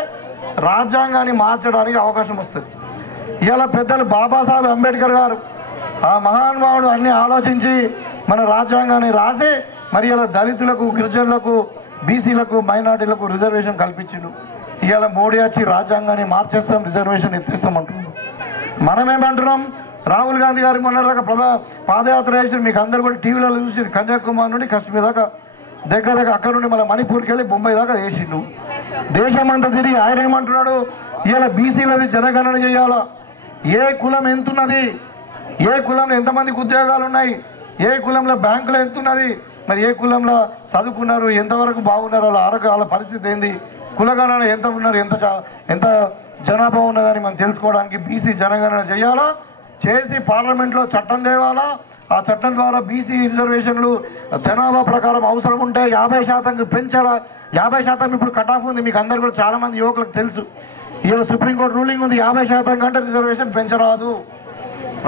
రాజ్యాంగాన్ని మార్చడానికి అవకాశం వస్తుంది. ఇవాళ పెద్దలు బాబాసాహెబ్ అంబేద్కర్ గారు, ఆ మహానుభావుడు అన్ని ఆలోచించి మన రాజ్యాంగాన్ని రాసి మరి ఇలా దళితులకు, గిరిజనులకు, బీసీలకు, మైనార్టీలకు రిజర్వేషన్ కల్పించిండు. ఇవాళ మోడీ వచ్చి రాజ్యాంగాన్ని మార్చేస్తాం, రిజర్వేషన్ ఎత్తిస్తామంటున్నాం. మనమేమంటున్నాం? రాహుల్ గాంధీ గారికి మొన్నటిదాకా పాదయాత్ర చేసి మీకు అందరు కూడా టీవీలలో చూసి కన్యాకుమారి నుండి కశ్మీర్ దాకా దగ్గర అక్కడ నుండి మన మణిపూర్కి వెళ్ళి బొంబాయి దాకా చేసిండు. దేశమంతా తిరిగి ఆయన ఏమంటున్నాడు, ఇవాళ బీసీలది జనగణన చేయాలా, ఏ కులం ఎంతున్నది, ఏ కులంలో ఎంతమందికి ఉద్యోగాలు ఉన్నాయి, ఏ కులంలో బ్యాంకులో ఎంతున్నది, మరి ఏ కులంలో చదువుకున్నారు, ఎంతవరకు బాగున్నారు, వాళ్ళ ఆరోగ్య వాళ్ళ పరిస్థితి ఏంది, కులగణన ఎంత ఉన్నారు, ఎంత జనాభా ఉన్నదని మనం తెలుసుకోవడానికి బీసీ జనగణన చేయాలా. చేసి పార్లమెంట్లో చట్టం తేవాలా. ఆ చట్టం ద్వారా బీసీ రిజర్వేషన్లు జనాభా ప్రకారం అవసరం ఉంటే 50% పెంచాలా. 50% ఇప్పుడు కట్ ఆఫ్ ఉంది, మీకు అందరు కూడా చాలా మంది యువకులకు తెలుసు. ఇలా సుప్రీంకోర్టు రూలింగ్ ఉంది, 50% కంటే రిజర్వేషన్ పెంచరాదు.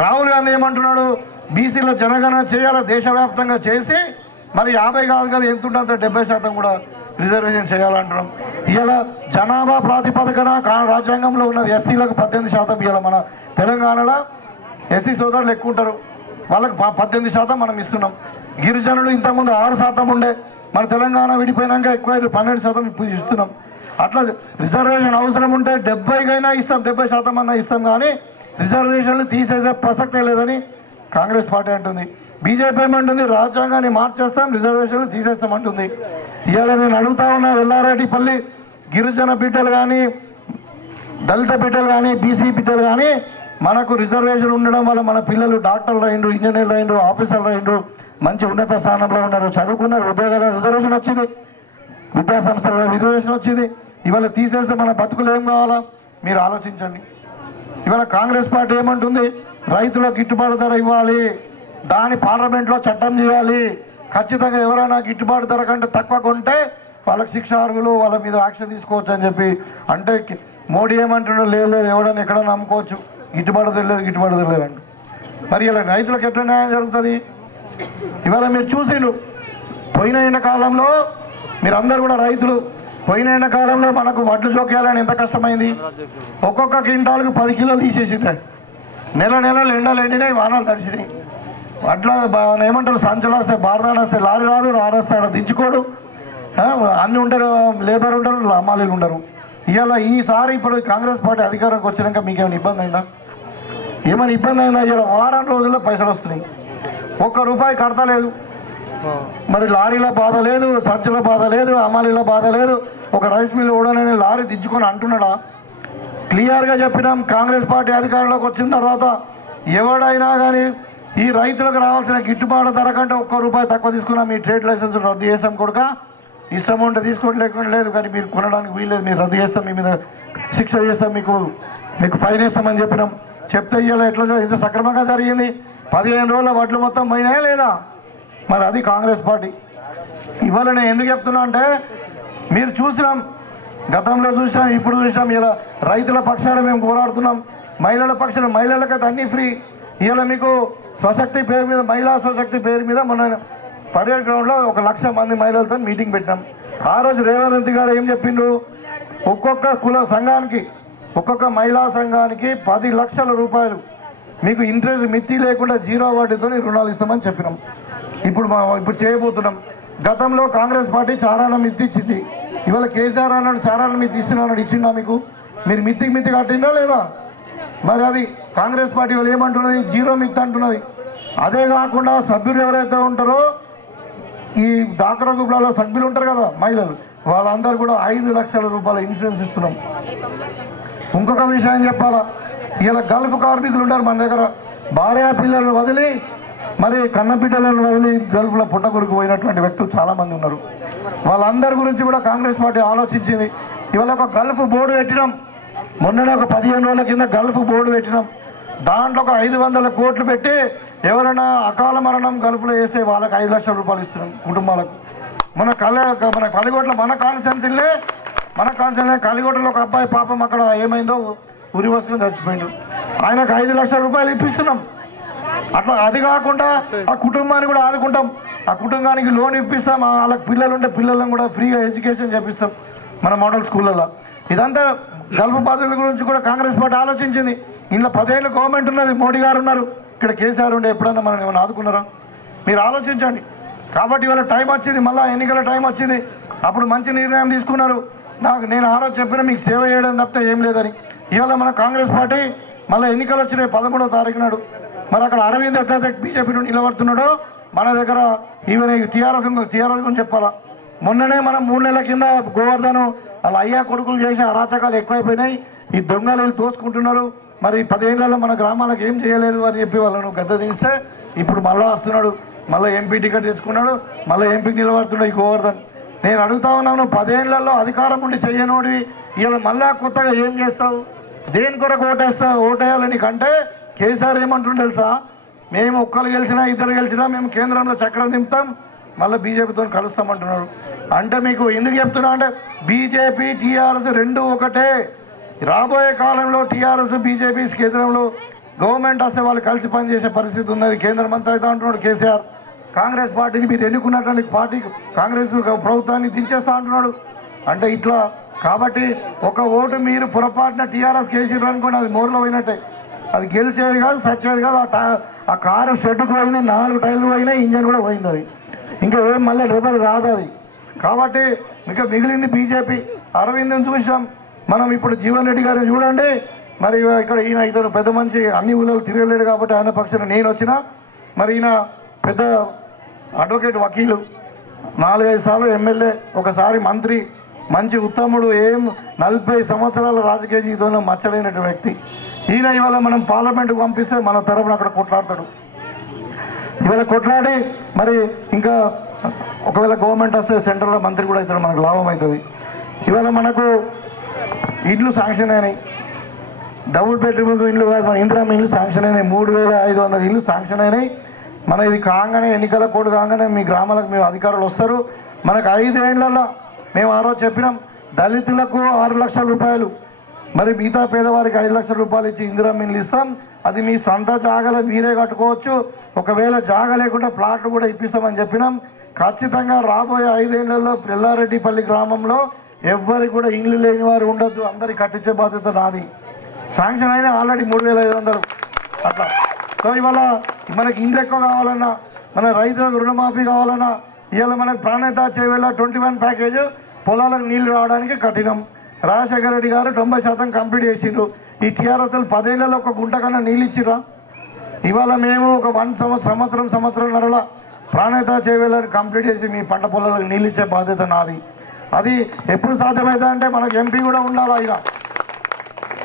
రాహుల్ గాంధీ ఏమంటున్నాడు, బీసీలో జనగణన చేయాలా, దేశవ్యాప్తంగా చేసి మరి 50 కాదు కదా, ఎంత ఉంటుందో 70% కూడా రిజర్వేషన్ చేయాలంటున్నాం. ఇలా జనాభా ప్రాతిపదికన రాజ్యాంగంలో ఉన్నది ఎస్సీలకు 18%. ఇలా మన తెలంగాణలో ఎస్సీ సోదరులు ఎక్కువ ఉంటారు, వాళ్ళకి 18% మనం ఇస్తున్నాం. గిరిజనులు ఇంతకుముందు 6% ఉండే, మన తెలంగాణ విడిపోయినాక ఎక్కువ 12% ఇప్పుడు ఇస్తున్నాం. అట్లా రిజర్వేషన్ అవసరం ఉంటే 70కైనా ఇస్తాం, 70% అన్నా ఇస్తాం. కానీ రిజర్వేషన్లు తీసేసే ప్రసక్తే లేదని కాంగ్రెస్ పార్టీ అంటుంది. బీజేపీ ఏమంటుంది, రాజ్యాంగాన్ని మార్చేస్తాం, రిజర్వేషన్లు తీసేస్తామంటుంది. ఇవాళ నేను అడుగుతా ఉన్నా, ఎల్లారెడ్డిపల్లి గిరిజన బిడ్డలు కానీ, దళిత బిడ్డలు కానీ, బీసీ బిడ్డలు కానీ మనకు రిజర్వేషన్ ఉండడం వల్ల మన పిల్లలు డాక్టర్లు అయిండ్రు, ఇంజనీర్లు అయిండ్రు, ఆఫీసర్లు అయిండ్రు, మంచి ఉన్నత స్థానంలో ఉన్నారు, చదువుకున్నారు, ఉద్యోగాల రిజర్వేషన్ వచ్చింది, విద్యాసంస్థల రిజర్వేషన్ వచ్చింది. ఇవాళ తీసేస్తే మన బతుకులు ఏం కావాలా మీరు ఆలోచించండి. ఇవాళ కాంగ్రెస్ పార్టీ ఏమంటుంది, రైతులకు గిట్టుబాటు ధర ఇవ్వాలి, దాని పార్లమెంట్లో చట్టం చేయాలి, ఖచ్చితంగా ఎవరైనా గిట్టుబాటు ధర కంటే తక్కువ కొంటే వాళ్ళకి శిక్ష అర్హులు, వాళ్ళ మీద యాక్షన్ తీసుకోవచ్చు అని చెప్పి అంటే మోడీ ఏమంటున్నాడు, లేదు ఎవడన్నా ఎక్కడన్నా నమ్ముకోవచ్చు, గిట్టుబాటు తెలియదు, గిట్టుబాటు తెలియదండి. మరి ఇలా రైతులకు ఎట్లా న్యాయం జరుగుతుంది? ఇవాళ మీరు చూసిండ్రు, పోయిన ఎండాకాలంలో మీరందరూ కూడా రైతులు, పోయిన ఎండాకాలంలో మనకు వడ్లు జోకేయాలని ఎంత కష్టమైంది. ఒక్కొక్క క్వింటాల్కు 10 కిలోలు తీసేసిండ్రు. నెలలు ఎండలు ఎండినాయి, వానాలు తడిచినాయి. అట్లా ఏమంటారు, సంచలు వస్తే బారదాలు వస్తే లారీ రాదు, రారొస్తాడు దించుకోడు, అన్నీ ఉంటారు, లేబర్ ఉంటారు, అమ్మాలీలు ఉండరు. ఇవాళ ఈసారి ఇప్పుడు కాంగ్రెస్ పార్టీ అధికారానికి వచ్చినాక మీకేమైనా ఇబ్బంది అయిందా? ఏమైనా ఇబ్బంది అయిందా? ఇలా వారం రోజుల్లో పైసలు వస్తున్నాయి, ₹1 కడతలేదు. మరి లారీల బాధ లేదు, సంచుల బాధ లేదు, అమ్మాలీల బాధ లేదు. ఒక రైస్ మిల్ ఓడనని లారీ దించుకొని అంటున్నాడా? క్లియర్గా చెప్పినాం, కాంగ్రెస్ పార్టీ అధికారంలోకి వచ్చిన తర్వాత ఎవడైనా కానీ ఈ రైతులకు రావాల్సిన గిట్టుబాటు ధర కంటే ₹1 తక్కువ తీసుకున్నాం. మీ ట్రేడ్ లైసెన్స్ రద్దు చేస్తాం కొడుక, ఇష్టం ఉంటే తీసుకోవడం లేకుండా లేదు, కానీ మీరు కొనడానికి వీల్లేదు, మీరు రద్దు చేస్తాం, మీ మీద శిక్ష చేస్తాం, మీకు ఫైన్ వేస్తామని చెప్పినాం. చెప్తే ఇవాళ ఎట్లా ఇంత సక్రమంగా జరిగింది. 15 రోజుల వడ్లు మొత్తం పోయినాయా లేదా? మరి అది కాంగ్రెస్ పార్టీ. ఇవాళ నేను ఎందుకు చెప్తున్నా అంటే, మీరు చూసినాం, గతంలో చూసినాం, ఇప్పుడు చూసినాం. ఇలా రైతుల పక్షాన మేము పోరాడుతున్నాం, మహిళల పక్షాన మహిళలకైతే అన్నీ ఫ్రీ. ఇవాళ మీకు స్వశక్తి పేరు మీద, మహిళా స్వశక్తి పేరు మీద మొన్న పరేడ్ గ్రౌండ్లో 1,00,000 మంది మహిళలతో మీటింగ్ పెట్టినాం. ఆ రోజు రేవంత్ రెడ్డి గారు ఏం చెప్పిండు, ఒక్కొక్క కుల సంఘానికి, ఒక్కొక్క మహిళా సంఘానికి 10 లక్షల రూపాయలు మీకు ఇంట్రెస్ట్ మిత్తి లేకుండా 0 వడ్డీతో రుణాలు ఇస్తామని చెప్పినాం. ఇప్పుడు చేయబోతున్నాం. గతంలో కాంగ్రెస్ పార్టీ చారాన మిత్తి ఇచ్చింది. ఇవాళ కేసీఆర్ అన్నాడు చారాన మిత్తి ఇస్తున్నాడు, ఇచ్చిందా మీకు? మీరు మిత్తి కట్టిందా లేదా? మరి అది కాంగ్రెస్ పార్టీ వాళ్ళు ఏమంటున్నది, 0 మిత్తి అంటున్నది. అదే కాకుండా సభ్యులు ఎవరైతే ఉంటారో ఈ డాక్రా గ్రూపులలో సభ్యులు ఉంటారు కదా మహిళలు, వాళ్ళందరూ కూడా 5 లక్షల రూపాయల ఇన్సూరెన్స్ ఇస్తున్నాం. ఇంకొక విషయం చెప్పాలా, ఇలా గల్ఫ్ కార్మికులు ఉంటారు మన దగ్గర, భార్య పిల్లలను వదిలి మరి కన్న బిడ్డలను వదిలి గల్ఫ్లో పుట్టకొడుకు పోయినటువంటి వ్యక్తులు చాలామంది ఉన్నారు. వాళ్ళందరి గురించి కూడా కాంగ్రెస్ పార్టీ ఆలోచించింది. ఇవాళ ఒక గల్ఫ్ బోర్డు పెట్టినాం, మొన్ననే ఒక 15 రోజుల కింద గల్ఫ్ బోర్డు పెట్టినాం. దాంట్లో ఒక 500 కోట్లు పెట్టి ఎవరైనా అకాల మరణం గల్ఫ్లో వేస్తే వాళ్ళకి 5 లక్షల రూపాయలు ఇస్తున్నాం కుటుంబాలకు. మన కలిగొట్ల మన కాన్సెన్సే కలిగొట్టలో ఒక అబ్బాయి పాపం అక్కడ ఏమైందో ఉరి వస్తువుని చచ్చిపోయిండు, ఆయనకు 5 లక్షల రూపాయలు ఇప్పిస్తున్నాం. అట్లా అది కాకుండా ఆ కుటుంబాన్ని కూడా ఆదుకుంటాం, ఆ కుటుంబానికి లోన్ ఇప్పిస్తాం, వాళ్ళకి పిల్లలు ఉంటే పిల్లలను కూడా ఫ్రీగా ఎడ్యుకేషన్ చేపిస్తాం మన మోడల్ స్కూళ్ళలో. ఇదంతా గల్ఫ్ బాధితుల గురించి కూడా కాంగ్రెస్ పార్టీ ఆలోచించింది. ఇంట్లో 10 ఏళ్ళు గవర్నమెంట్ ఉన్నది, మోడీ గారు ఉన్నారు, ఇక్కడ కేసీఆర్ ఉండే ఎప్పుడన్నా మనం ఏమైనా ఆదుకున్నారా? మీరు ఆలోచించండి. కాబట్టి ఇవాళ టైం వచ్చింది, మళ్ళీ ఎన్నికల టైం వచ్చింది, అప్పుడు మంచి నిర్ణయం తీసుకున్నారు. నేను ఆ రోజు చెప్పిన మీకు సేవ చేయడం తప్పితే ఏం లేదని. ఇవాళ మన కాంగ్రెస్ పార్టీ మళ్ళీ ఎన్నికలు వచ్చినాయి 13వ తారీఖు నాడు. మరి అక్కడ అరవింద్ ఎట్లయితే బీజేపీ నుండి నిలబడుతున్నాడో మన దగ్గర ఈవెన్ టీఆర్ఎస్ గురించి చెప్పాలా. మొన్ననే మనం 3 నెలల కింద గోవర్ధన్ వాళ్ళ అయ్యా కొడుకులు చేసే అరాచకాలు ఎక్కువైపోయినాయి, ఈ దొంగలు తోసుకుంటున్నారు, మరి 10 ఏళ్లలో మన గ్రామాలకు ఏం చేయలేదు అని చెప్పి వాళ్ళను గద్ద దిస్తే ఇప్పుడు మళ్ళా వస్తున్నాడు, మళ్ళీ ఎంపీ టికెట్ తెచ్చుకున్నాడు, మళ్ళీ ఎంపీకి నిలబడుతున్నాడు ఈ గోవర్ధన్. నేను అడుగుతా ఉన్నాను, 10 ఏళ్లలో అధికారం ఉండి చెయ్యనోడి ఇలా మళ్ళా కొత్తగా ఏం చేస్తావు? దేని కొరకు ఓటేయాలని కంటే కేసీఆర్ ఏమంటుండే తెలుసా, మేము ఒక్కరు గెలిచినా 2 గెలిచినా మేము కేంద్రంలో చక్రం దింపుతాం, మళ్ళీ బీజేపీతో కలుస్తామంటున్నారు. అంటే మీకు ఎందుకు చెప్తున్నా అంటే బీజేపీ టీఆర్ఎస్ 2 ఒకటే. రాబోయే కాలంలో టీఆర్ఎస్ బీజేపీ కేంద్రంలో గవర్నమెంట్ వస్తే వాళ్ళు కలిసి పనిచేసే పరిస్థితి ఉన్నది. కేంద్ర మంత్రి అయితే అంటున్నాడు కేసీఆర్, కాంగ్రెస్ పార్టీని మీరు ఎన్నుకున్నటువంటి పార్టీ కాంగ్రెస్ ప్రభుత్వాన్ని దించేస్తా అంటున్నాడు. అంటే ఇట్లా కాబట్టి ఒక ఓటు మీరు పొరపాటున టీఆర్ఎస్ కేసీఆర్ అనుకోండి, అది మోర్లో పోయినట్టే, అది గెలిచేది కాదు, సచ్చేది కాదు. ఆ కారు షెడ్డుకు పోయింది, 4 టైర్లు పోయినాయి, ఇంజన్ కూడా పోయింది, అది ఇంకా ఏం మళ్ళీ రెబల్ రాదు అది. కాబట్టి ఇంకా మిగిలింది బీజేపీ. అరవింద్ని చూసాం మనం, ఇప్పుడు జీవన్ రెడ్డి గారిని చూడండి, మరి ఇక్కడ ఈయన ఇతను పెద్ద మనిషి, అన్ని ఊళ్ళలో తిరగలేడు కాబట్టి ఆయన పక్షాన నేను వచ్చిన, మరి ఈయన పెద్ద అడ్వకేట్ వకీలు, 4-5 సార్లు ఎమ్మెల్యే, ఒకసారి మంత్రి, మంచి ఉత్తముడు, ఏం 40 సంవత్సరాల రాజకీయ జీవితంలో మచ్చలేనటువంటి వ్యక్తి. ఈయన ఇవాళ మనం పార్లమెంట్కు పంపిస్తే మన తరఫున అక్కడ కొట్లాడతాడు. ఇవాళ కొట్లాడి మరి ఇంకా ఒకవేళ గవర్నమెంట్ వస్తే సెంట్రల్లో మంత్రి కూడా అవుతాడు, మనకు లాభం అవుతుంది. ఇవాళ మనకు ఇండ్లు శాంక్షన్ అయినాయి, డబుల్ బెడ్రూమ్ ఇండ్లు కాదు, మన ఇందిరమ్మ ఇండ్లు శాంక్షన్ అయినాయి, 3500 ఇండ్లు శాంక్షన్ అయినాయి. మన ఇది కాగానే ఎన్నికల కోడ్ కాగానే మీ గ్రామాలకు మేము అధికారులు వస్తారు. మనకు 5 ఏళ్లలో మేము ఆ రోజు చెప్పినాం, దళితులకు 6 లక్షల రూపాయలు, మరి మిగతా పేదవారికి 5 లక్షల రూపాయలు ఇచ్చి ఇందిరమ్మ ఇండ్లు ఇస్తాం. అది మీ సొంత జాగాలో మీరే కట్టుకోవచ్చు, ఒకవేళ జాగా లేకుండా ప్లాట్లు కూడా ఇప్పిస్తామని చెప్పినాం. ఖచ్చితంగా రాబోయే 5 ఏళ్లలో పిల్లారెడ్డిపల్లి గ్రామంలో ఎవ్వరికి కూడా ఇండ్లు లేని వారు ఉండొద్దు, అందరికి కట్టించే బాధ్యత నాది. శాంక్షన్ అయినా ఆల్రెడీ 3500 అట్లా. సో ఇవాళ మనకి ఇండ్లు ఎక్కువ కావాలన్నా, మన రైతులకు రుణమాఫీ కావాలన్నా, ఇవాళ మనకు ప్రాణేత చేవేళ 21 ప్యాకేజ్ పొలాలకు నీళ్లు రావడానికి కఠినం. రాజశేఖర రెడ్డి గారు 90% కంప్లీట్ చేసిండ్రు. ఈ టీఆర్ఎస్ 10 ఏళ్లలో ఒక గుంట కన్నా నీళ్ళు ఇచ్చిరా? ఇవాళ మేము ఒక 1 సంవత్సరంన్నరల ప్రాణేత చేవేళని కంప్లీట్ చేసి మీ పంట పొలాలకు నీళ్ళు ఇచ్చే బాధ్యత నాది. అది ఎప్పుడు సాధ్యమవుతుంది అంటే మనకు ఎంపీ కూడా ఉండాలి, ఇలా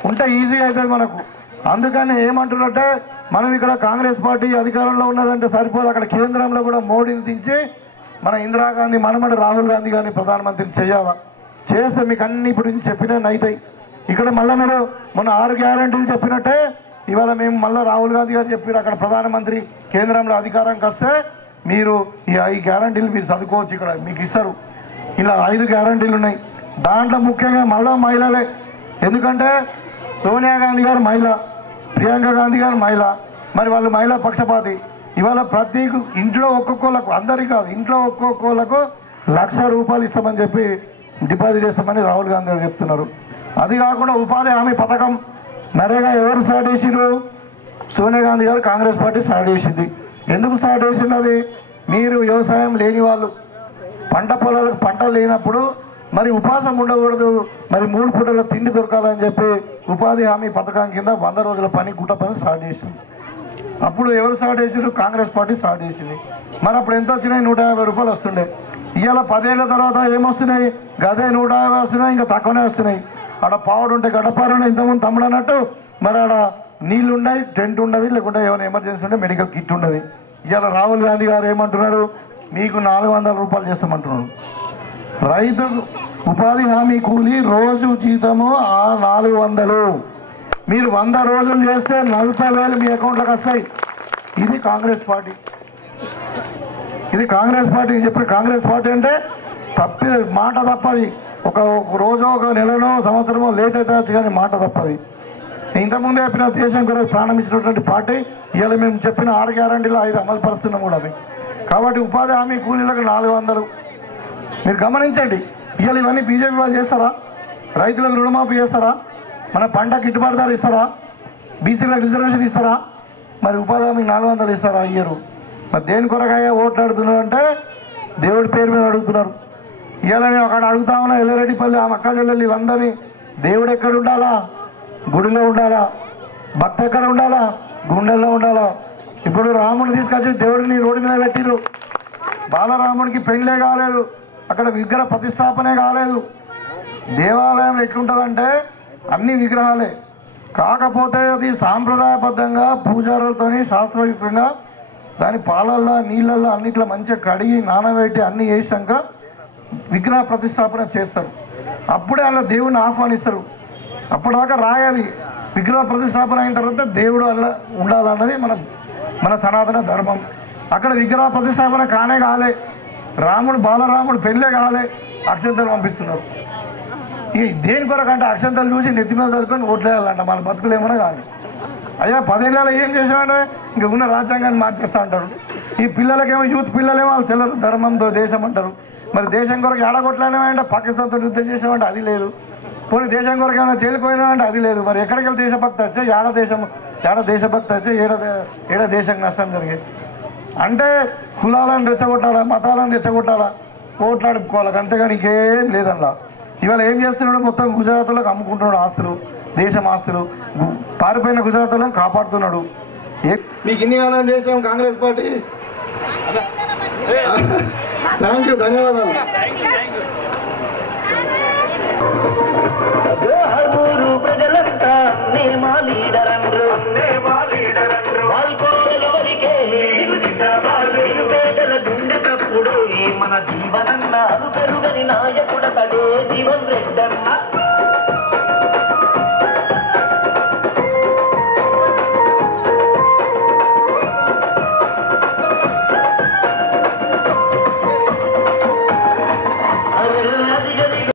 ఉంటే ఈజీ అవుతుంది మనకు. అందుకని ఏమంటున్నట్టే మనం ఇక్కడ కాంగ్రెస్ పార్టీ అధికారంలో ఉన్నదంటే సరిపోదు, అక్కడ కేంద్రంలో కూడా మోడీని దించి మన ఇందిరాగాంధీ మనమడి రాహుల్ గాంధీ గారిని ప్రధానమంత్రిని చేయాలా. చేస్తే మీకు అన్ని ఇప్పుడు చెప్పినవి అవుతాయి. ఇక్కడ మళ్ళీ మీరు మొన్న 6 గ్యారంటీలు చెప్పినట్టే ఇవాళ మేము మళ్ళీ రాహుల్ గాంధీ గారు చెప్పారు, అక్కడ ప్రధానమంత్రి కేంద్రంలో అధికారంకి వస్తే మీరు ఈ 5 గ్యారంటీలు మీరు చదువుకోవచ్చు, ఇక్కడ మీకు ఇస్తారు. ఇలా 5 గ్యారంటీలు ఉన్నాయి. దాంట్లో ముఖ్యంగా మళ్ళీ మహిళలే, ఎందుకంటే సోనియా గాంధీ గారు మహిళ, ప్రియాంక గాంధీ గారు మహిళ, మరి వాళ్ళు మహిళా పక్షపాతి. ఇవాళ ప్రతి ఇంట్లో ఒక్కొక్కళ్ళకు, అందరికీ కాదు, ఇంట్లో ఒక్కొక్కళ్ళకు 1,00,000 రూపాయలు ఇస్తామని చెప్పి డిపాజిట్ చేస్తామని రాహుల్ గాంధీ గారు చెప్తున్నారు. అది కాకుండా ఉపాధి హామీ పథకం నరేగా ఎవరు స్టార్ట్ చేసిరు? సోనియా గాంధీ గారు కాంగ్రెస్ పార్టీ స్టార్ట్ చేసింది. ఎందుకు స్టార్ట్ చేసినది? మీరు వ్యవసాయం లేని వాళ్ళు, పంట పొలాలకు పంటలు లేనప్పుడు మరి ఉపాసం ఉండకూడదు, మరి 3 పూటల తిండి దొరకాలని చెప్పి ఉపాధి హామీ పథకం కింద 100 రోజుల పని, గుట్ట పని స్టార్ట్ చేసింది. అప్పుడు ఎవరు స్టార్ట్ చేసారు? కాంగ్రెస్ పార్టీ స్టార్ట్ చేసింది. మరి అప్పుడు ఎంత వచ్చినాయి? 150 రూపాయలు వస్తుండే. ఇవాళ 10 ఏళ్ళ తర్వాత ఏమొస్తున్నాయి? గదే 150 వస్తున్నాయి, ఇంకా తక్కువనే వస్తున్నాయి. ఆడ పావుడు ఉంటే గడ్డపారు ఇంతకుముందు తమ్ముడు అన్నట్టు, మరి ఆడ నీళ్లు ఉన్నాయి, టెంట్ ఉండదు, లేకుంటే ఏమైనా ఎమర్జెన్సీ ఉంటే మెడికల్ కిట్ ఉండదు. ఇవాళ రాహుల్ గాంధీ గారు ఏమంటున్నారు? మీకు 400 రూపాయలు చేస్తామంటున్నారు. రైతు ఉపాధి హామీ కూలీ రోజు జీతము 400. మీరు 100 రోజులు చేస్తే 40,000 మీ అకౌంట్లోకి వస్తాయి. ఇది కాంగ్రెస్ పార్టీ. ఇది కాంగ్రెస్ పార్టీ చెప్పిన కాంగ్రెస్ పార్టీ అంటే తప్పి మాట తప్పది. ఒక రోజో ఒక నెలనో సంవత్సరమో లేట్ అయితే కానీ మాట తప్పది. ఇంతకుముందే చెప్పిన దేశం కొరకు ప్రాణం ఇచ్చినటువంటి పార్టీ ఇవాళ మేము చెప్పిన 6 గ్యారంటీలు 5 అమలు పరుస్తున్నాం కూడా అవి. కాబట్టి ఉపాధి హామీ కూలీలకు 400 మీరు గమనించండి. ఇవాళ ఇవన్నీ బీజేపీ వాళ్ళు చేస్తారా? రైతులకు రుణమాఫీ చేస్తారా? మన పంట గిట్టుబాటు ధర ఇస్తారా? బీసీలకు రిజర్వేషన్ ఇస్తారా? మరి ఉపాధి హామీ 400 ఇస్తారా? ఇయ్యరు. మరి దేని కొరకాయ ఓట్లు అడుగుతున్నారు అంటే దేవుడి పేరు మీద అడుగుతున్నారు. ఇవాళ నేను అక్కడ అడుగుతా ఉన్నా, ఎల్లారెడ్డిపల్లి ఆ మక్క చెల్లెలు వీళ్ళందరినీ, దేవుడు ఎక్కడ ఉండాలా? గుడిలో ఉండాలా? భక్తి ఎక్కడ ఉండాలా? గుండెల్లో ఉండాలా? ఇప్పుడు రాముడిని తీసుకొచ్చి దేవుడిని రోడ్డు మీద పెట్టిరు. బాలరాముడికి పెళ్ళే కాలేదు, అక్కడ విగ్రహ ప్రతిష్టాపనే కాలేదు. దేవాలయం ఎట్లుంటుందంటే అన్ని విగ్రహాలే, కాకపోతే అది సాంప్రదాయబద్ధంగా పూజారులతోని శాస్త్రయుక్తంగా దాని పాలల్లో నీళ్ళల్లో అన్నిట్లో మంచిగా కడిగి నానబెట్టి అన్నీ వేసాక విగ్రహ ప్రతిష్టాపన చేస్తారు. అప్పుడే అలా దేవుడిని ఆహ్వానిస్తారు. అప్పటిదాకా రాయాలి. విగ్రహ ప్రతిష్టాపన అయిన తర్వాత దేవుడు అలా ఉండాలన్నది మన సనాతన ధర్మం. అక్కడ విగ్రహ ప్రతిష్టాపన కాలే, రాముడు బాలరాముడు పెళ్ళే కాలే, అక్షంతలు పంపిస్తున్నారు. ఈ దేని కొరకంటే అక్షంతలు చూసి నెత్తి మీద చదువుకొని ఓట్లేయాలంట. మన బతుకులు ఏమన్నా కానీ అయ్యా 10 ఏళ్ళలో ఏం చేసామంటే ఇంకా ఉన్న రాజ్యాంగాన్ని మార్చేస్తా అంటారు. ఈ పిల్లలకేమో యూత్ పిల్లలేమో వాళ్ళు తెలరు, ధర్మంతో దేశం అంటారు. మరి దేశం కొరకు ఏడగొట్టలేమంటే పాకిస్తాన్తో యుద్ధం చేసామంటే అది లేదు. పోనీ దేశం కొరకు ఏమైనా తేలిపోయినా అంటే అది లేదు. మరి ఎక్కడికి వెళ్ళి దేశభక్తి వచ్చే ఏడ దేశభక్తి వచ్చే ఏడ దేశం నష్టం జరిగేది. అంటే కులాలను రెచ్చగొట్టాలా, మతాలను రెచ్చగొట్టాలా, ఓట్లాడుకోవాలి, అంతేగాని ఇంకేం లేదల్లా. ఇవాళ ఏం చేస్తున్నాడు? మొత్తం గుజరాత్లోకి అమ్ముకుంటున్నాడు ఆస్తులు, దేశం ఆస్తులు. పారిపోయిన గుజరాత్లను కాపాడుతున్నాడు. మీకు ఇన్ని కాలం చేసాం కాంగ్రెస్ పార్టీ. థ్యాంక్ యూ, ధన్యవాదాలు. ప్రజలంతా గుండె తప్పుడు మన జీవనన్నా పెరుగని నాయకుడ తడే జీవన్ రెడ్డన్నా.